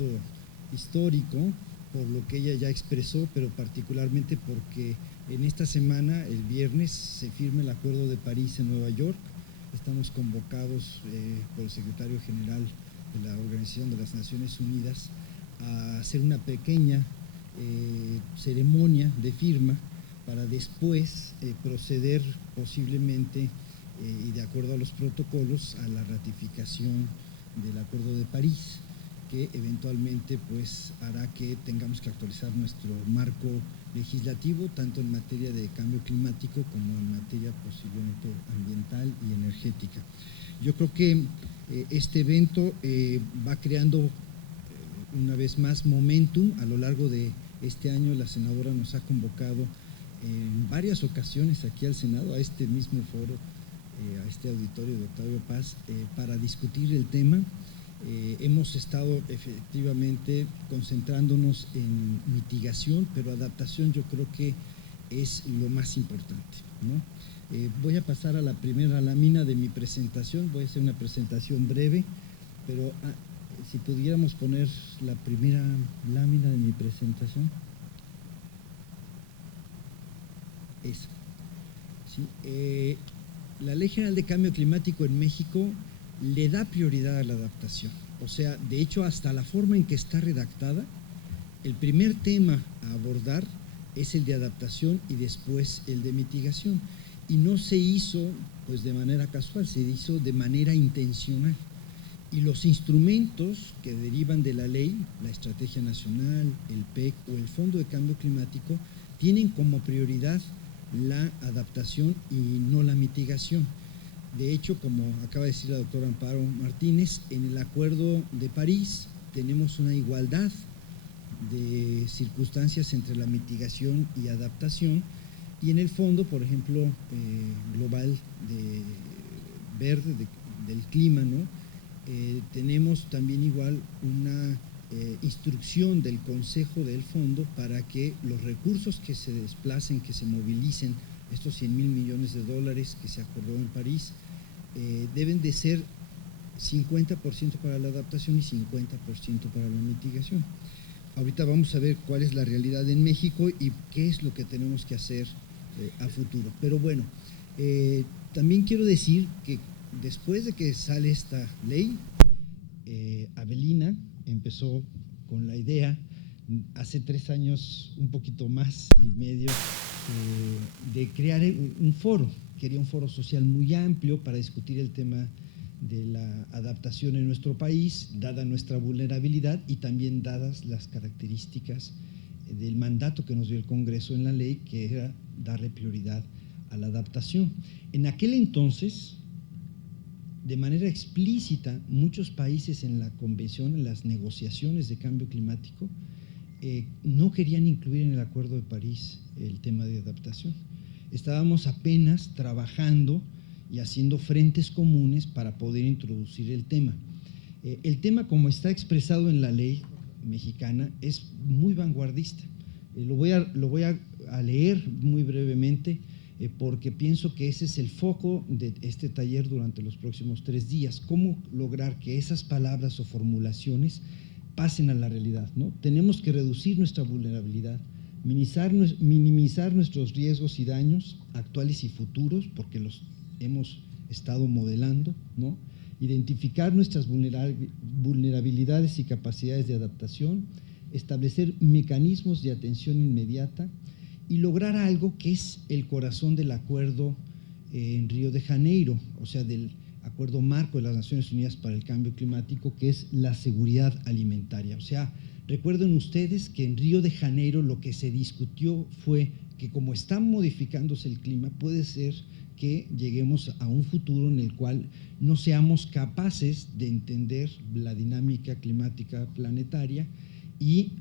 evento histórico, por lo que ella ya expresó, pero particularmente porque en esta semana, el viernes, se firma el Acuerdo de París en Nueva York. Estamos convocados por el secretario general de la Organización de las Naciones Unidas a hacer una pequeña ceremonia de firma para después proceder posiblemente y de acuerdo a los protocolos a la ratificación del Acuerdo de París, que eventualmente pues hará que tengamos que actualizar nuestro marco legislativo, tanto en materia de cambio climático como en materia posiblemente ambiental y energética. Yo creo que este evento va creando una vez más momentum. A lo largo de este año la senadora nos ha convocado en varias ocasiones aquí al Senado, a este mismo foro, a este auditorio de Octavio Paz, para discutir el tema. Hemos estado efectivamente concentrándonos en mitigación, pero adaptación yo creo que es lo más importante, ¿no? Voy a pasar a la primera lámina de mi presentación. Voy a hacer una presentación breve, pero si pudiéramos poner la primera lámina de mi presentación. Esa. ¿Sí? La Ley General de Cambio Climático en México le da prioridad a la adaptación. O sea, de hecho, hasta la forma en que está redactada, el primer tema a abordar es el de adaptación y después el de mitigación. Y no se hizo pues de manera casual, se hizo de manera intencional. Y los instrumentos que derivan de la ley, la Estrategia Nacional, el PEC o el Fondo de Cambio Climático, tienen como prioridad la adaptación y no la mitigación. De hecho, como acaba de decir la doctora Amparo Martínez, en el Acuerdo de París tenemos una igualdad de circunstancias entre la mitigación y adaptación, y en el fondo, por ejemplo, global verde del clima, ¿no? Tenemos también igual una instrucción del Consejo del Fondo para que los recursos que se desplacen, que se movilicen, estos 100,000 millones de dólares que se acordó en París, deben de ser 50% para la adaptación y 50% para la mitigación. Ahorita vamos a ver cuál es la realidad en México y qué es lo que tenemos que hacer a futuro. Pero bueno, también quiero decir que después de que sale esta ley, Avelina empezó con la idea, hace 3 años, un poquito más y medio, de crear un foro. Quería un foro social muy amplio para discutir el tema de la adaptación en nuestro país, dada nuestra vulnerabilidad y también dadas las características del mandato que nos dio el Congreso en la ley, que era darle prioridad a la adaptación. En aquel entonces, de manera explícita, muchos países en la convención, en las negociaciones de cambio climático, no querían incluir en el Acuerdo de París el tema de adaptación. Estábamos apenas trabajando y haciendo frentes comunes para poder introducir el tema. El tema, como está expresado en la ley mexicana, es muy vanguardista. Lo voy a leer muy brevemente, porque pienso que ese es el foco de este taller durante los próximos 3 días. Cómo lograr que esas palabras o formulaciones pasen a la realidad, ¿no? Tenemos que reducir nuestra vulnerabilidad, minimizar nuestros riesgos y daños actuales y futuros, porque los hemos estado modelando, ¿no? Identificar nuestras vulnerabilidades y capacidades de adaptación, establecer mecanismos de atención inmediata y lograr algo que es el corazón del acuerdo en Río de Janeiro, o sea, del Acuerdo Marco de las Naciones Unidas para el Cambio Climático, que es la seguridad alimentaria. O sea, recuerden ustedes que en Río de Janeiro lo que se discutió fue que como está modificándose el clima, puede ser que lleguemos a un futuro en el cual no seamos capaces de entender la dinámica climática planetaria y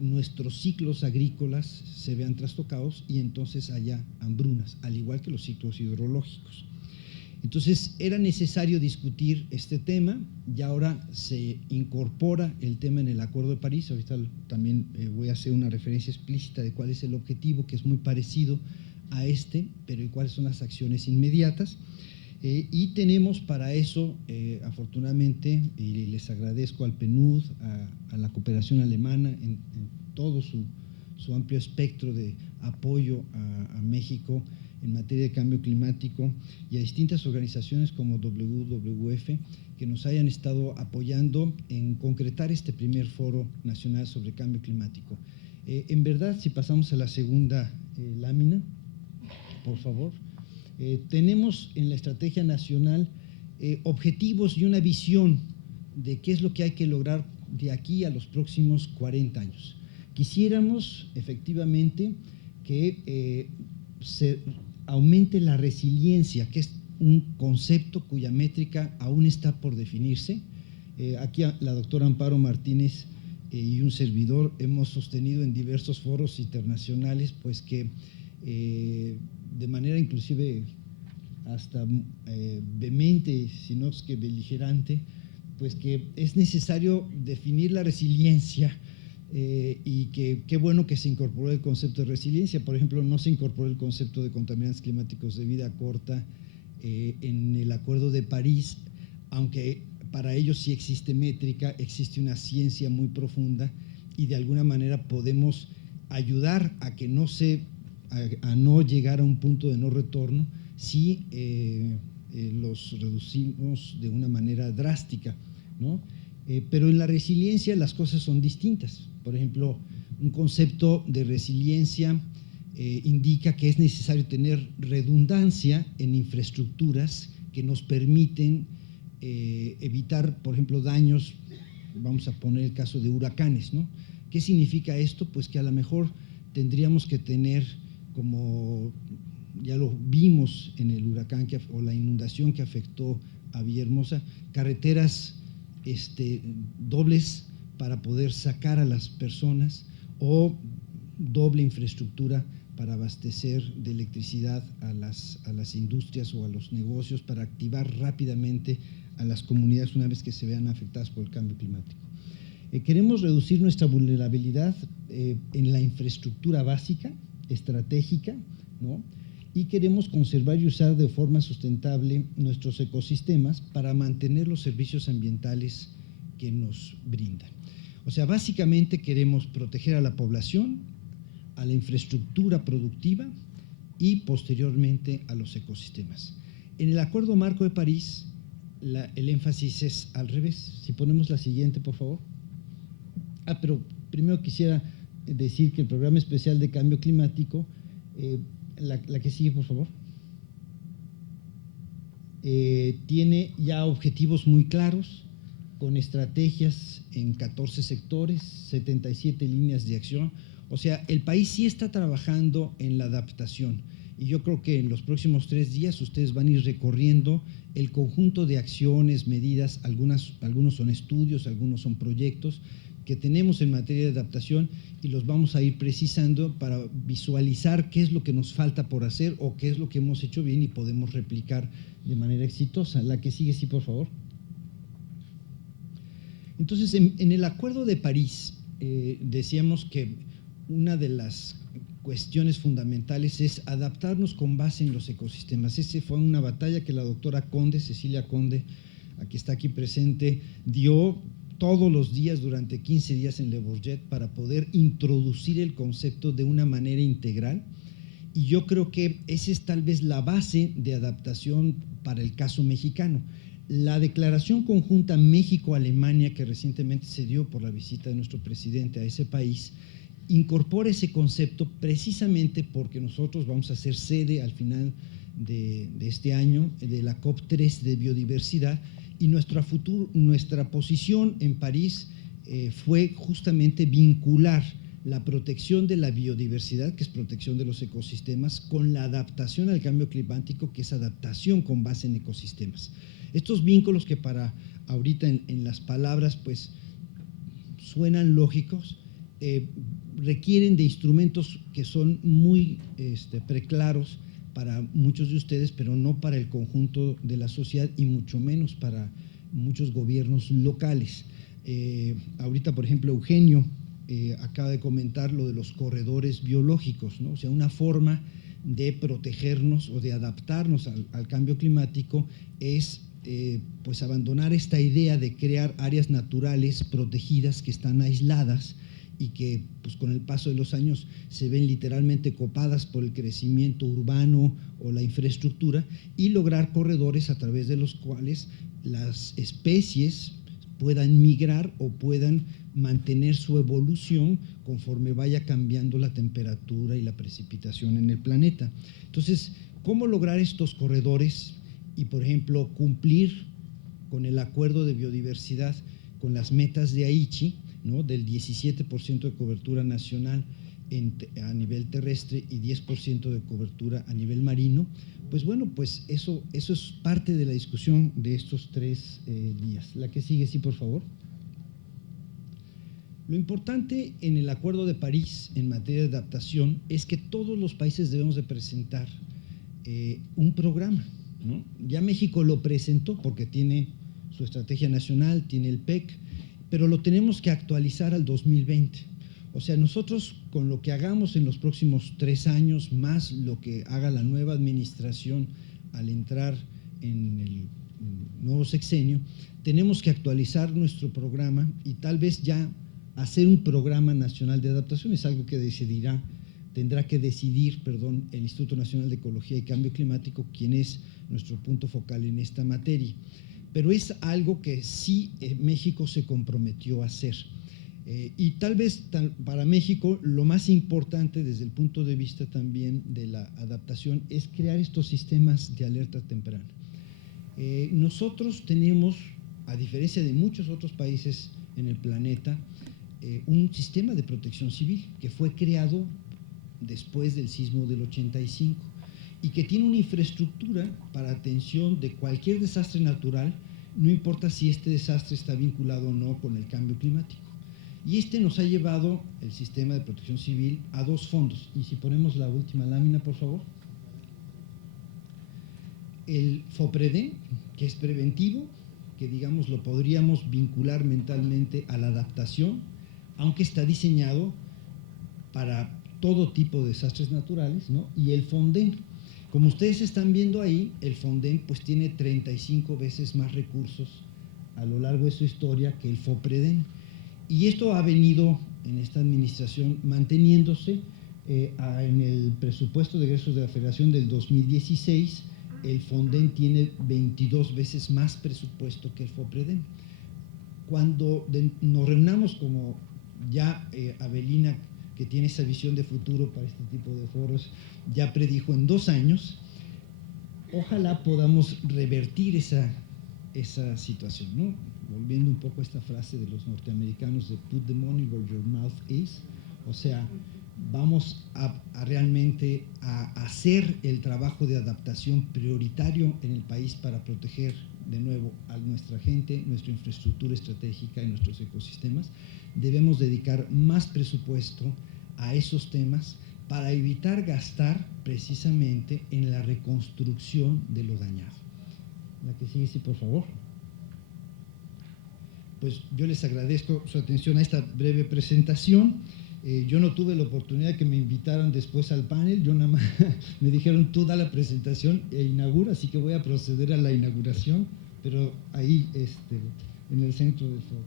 nuestros ciclos agrícolas se vean trastocados y entonces haya hambrunas, al igual que los ciclos hidrológicos. Entonces era necesario discutir este tema y ahora se incorpora el tema en el Acuerdo de París. Ahorita también voy a hacer una referencia explícita de cuál es el objetivo, que es muy parecido a este, pero y cuáles son las acciones inmediatas. Y tenemos para eso, afortunadamente, y les agradezco al PNUD, a la cooperación alemana en todo su amplio espectro de apoyo a México en materia de cambio climático, y a distintas organizaciones como WWF que nos hayan estado apoyando en concretar este primer foro nacional sobre cambio climático. En verdad, si pasamos a la segunda lámina, por favor. Tenemos en la estrategia nacional objetivos y una visión de qué es lo que hay que lograr de aquí a los próximos 40 años. Quisiéramos efectivamente que se aumente la resiliencia, que es un concepto cuya métrica aún está por definirse. Aquí la doctora Amparo Martínez y un servidor hemos sostenido en diversos foros internacionales pues que de manera inclusive hasta vehemente, si no es que beligerante, pues que es necesario definir la resiliencia y que qué bueno que se incorporó el concepto de resiliencia. Por ejemplo, no se incorporó el concepto de contaminantes climáticos de vida corta en el Acuerdo de París, aunque para ello sí existe métrica, existe una ciencia muy profunda y de alguna manera podemos ayudar a que no a no llegar a un punto de no retorno si los reducimos de una manera drástica, ¿no? Pero en la resiliencia las cosas son distintas. Por ejemplo, un concepto de resiliencia indica que es necesario tener redundancia en infraestructuras que nos permiten evitar, por ejemplo, daños. Vamos a poner el caso de huracanes, ¿no? ¿Qué significa esto? Pues que a lo mejor tendríamos que tener, como ya lo vimos en el huracán o la inundación que afectó a Villahermosa, carreteras dobles para poder sacar a las personas o doble infraestructura para abastecer de electricidad a las industrias o a los negocios, para activar rápidamente a las comunidades una vez que se vean afectadas por el cambio climático. Queremos reducir nuestra vulnerabilidad en la infraestructura básica, estratégica, ¿no? Y queremos conservar y usar de forma sustentable nuestros ecosistemas para mantener los servicios ambientales que nos brindan. O sea, básicamente queremos proteger a la población, a la infraestructura productiva y posteriormente a los ecosistemas. En el Acuerdo Marco de París, el énfasis es al revés. Si ponemos la siguiente, por favor. Pero primero quisiera decir que el Programa Especial de Cambio Climático, la que sigue, por favor, tiene ya objetivos muy claros, con estrategias en 14 sectores, 77 líneas de acción. O sea, el país sí está trabajando en la adaptación, y yo creo que en los próximos 3 días ustedes van a ir recorriendo el conjunto de acciones, medidas, algunos son estudios, algunos son proyectos que tenemos en materia de adaptación, y los vamos a ir precisando para visualizar qué es lo que nos falta por hacer o qué es lo que hemos hecho bien y podemos replicar de manera exitosa. La que sigue, sí, por favor. Entonces, en el Acuerdo de París decíamos que una de las cuestiones fundamentales es adaptarnos con base en los ecosistemas. Esa fue una batalla que la doctora Conde, Cecilia Conde, que está aquí presente, dio todos los días durante 15 días en Le Bourget para poder introducir el concepto de una manera integral, y yo creo que esa es tal vez la base de adaptación para el caso mexicano. La declaración conjunta México-Alemania, que recientemente se dio por la visita de nuestro presidente a ese país, incorpora ese concepto precisamente porque nosotros vamos a ser sede al final de este año de la COP3 de biodiversidad, y nuestra posición en París fue justamente vincular la protección de la biodiversidad, que es protección de los ecosistemas, con la adaptación al cambio climático, que es adaptación con base en ecosistemas. Estos vínculos que para ahorita en las palabras pues suenan lógicos, requieren de instrumentos que son muy preclaros para muchos de ustedes, pero no para el conjunto de la sociedad y mucho menos para muchos gobiernos locales. Ahorita, por ejemplo, Eugenio acaba de comentar lo de los corredores biológicos, ¿no? O sea, una forma de protegernos o de adaptarnos al cambio climático es pues abandonar esta idea de crear áreas naturales protegidas que están aisladas y que pues con el paso de los años se ven literalmente copadas por el crecimiento urbano o la infraestructura, y lograr corredores a través de los cuales las especies puedan migrar o puedan mantener su evolución conforme vaya cambiando la temperatura y la precipitación en el planeta. Entonces, ¿cómo lograr estos corredores y, por ejemplo, cumplir con el acuerdo de biodiversidad, con las metas de Aichi, ¿no?, del 17% de cobertura nacional a nivel terrestre y 10% de cobertura a nivel marino? Pues bueno, pues eso es parte de la discusión de estos 3 días. La que sigue, sí, por favor. Lo importante en el Acuerdo de París en materia de adaptación es que todos los países debemos de presentar un programa, ¿no? Ya México lo presentó porque tiene su estrategia nacional, tiene el PEC, pero lo tenemos que actualizar al 2020. O sea, nosotros con lo que hagamos en los próximos 3 años, más lo que haga la nueva administración al entrar en el nuevo sexenio, tenemos que actualizar nuestro programa y tal vez ya hacer un programa nacional de adaptación. Es algo que tendrá que decidir el Instituto Nacional de Ecología y Cambio Climático, quien es nuestro punto focal en esta materia. Pero es algo que sí México se comprometió a hacer. Y tal vez para México lo más importante desde el punto de vista también de la adaptación es crear estos sistemas de alerta temprana. Nosotros tenemos, a diferencia de muchos otros países en el planeta, un sistema de protección civil que fue creado después del sismo del 85 y que tiene una infraestructura para atención de cualquier desastre natural, no importa si este desastre está vinculado o no con el cambio climático. Y nos ha llevado el sistema de protección civil a 2 fondos. Y si ponemos la última lámina, por favor. El FOPREDEN, que es preventivo, que digamos lo podríamos vincular mentalmente a la adaptación, aunque está diseñado para todo tipo de desastres naturales, ¿no? Y el FONDEN. Como ustedes están viendo ahí, el FONDEN pues tiene 35 veces más recursos a lo largo de su historia que el FOPREDEN. Y esto ha venido en esta administración manteniéndose. En el presupuesto de egresos de la Federación del 2016, el FONDEN tiene 22 veces más presupuesto que el FOPREDEN. Cuando nos reunamos, como ya Avelina, que tiene esa visión de futuro para este tipo de foros, ya predijo en 2 años, ojalá podamos revertir esa situación, ¿no? Volviendo un poco a esta frase de los norteamericanos de put the money where your mouth is, o sea, vamos a realmente a hacer el trabajo de adaptación prioritario en el país para proteger de nuevo a nuestra gente, nuestra infraestructura estratégica y nuestros ecosistemas. Debemos dedicar más presupuesto a esos temas para evitar gastar precisamente en la reconstrucción de lo dañado. La que sigue, sí, por favor. Pues yo les agradezco su atención a esta breve presentación. Yo no tuve la oportunidad de que me invitaran después al panel, yo nada más me dijeron tú da la presentación e inaugura, así que voy a proceder a la inauguración, pero ahí en el centro del foro.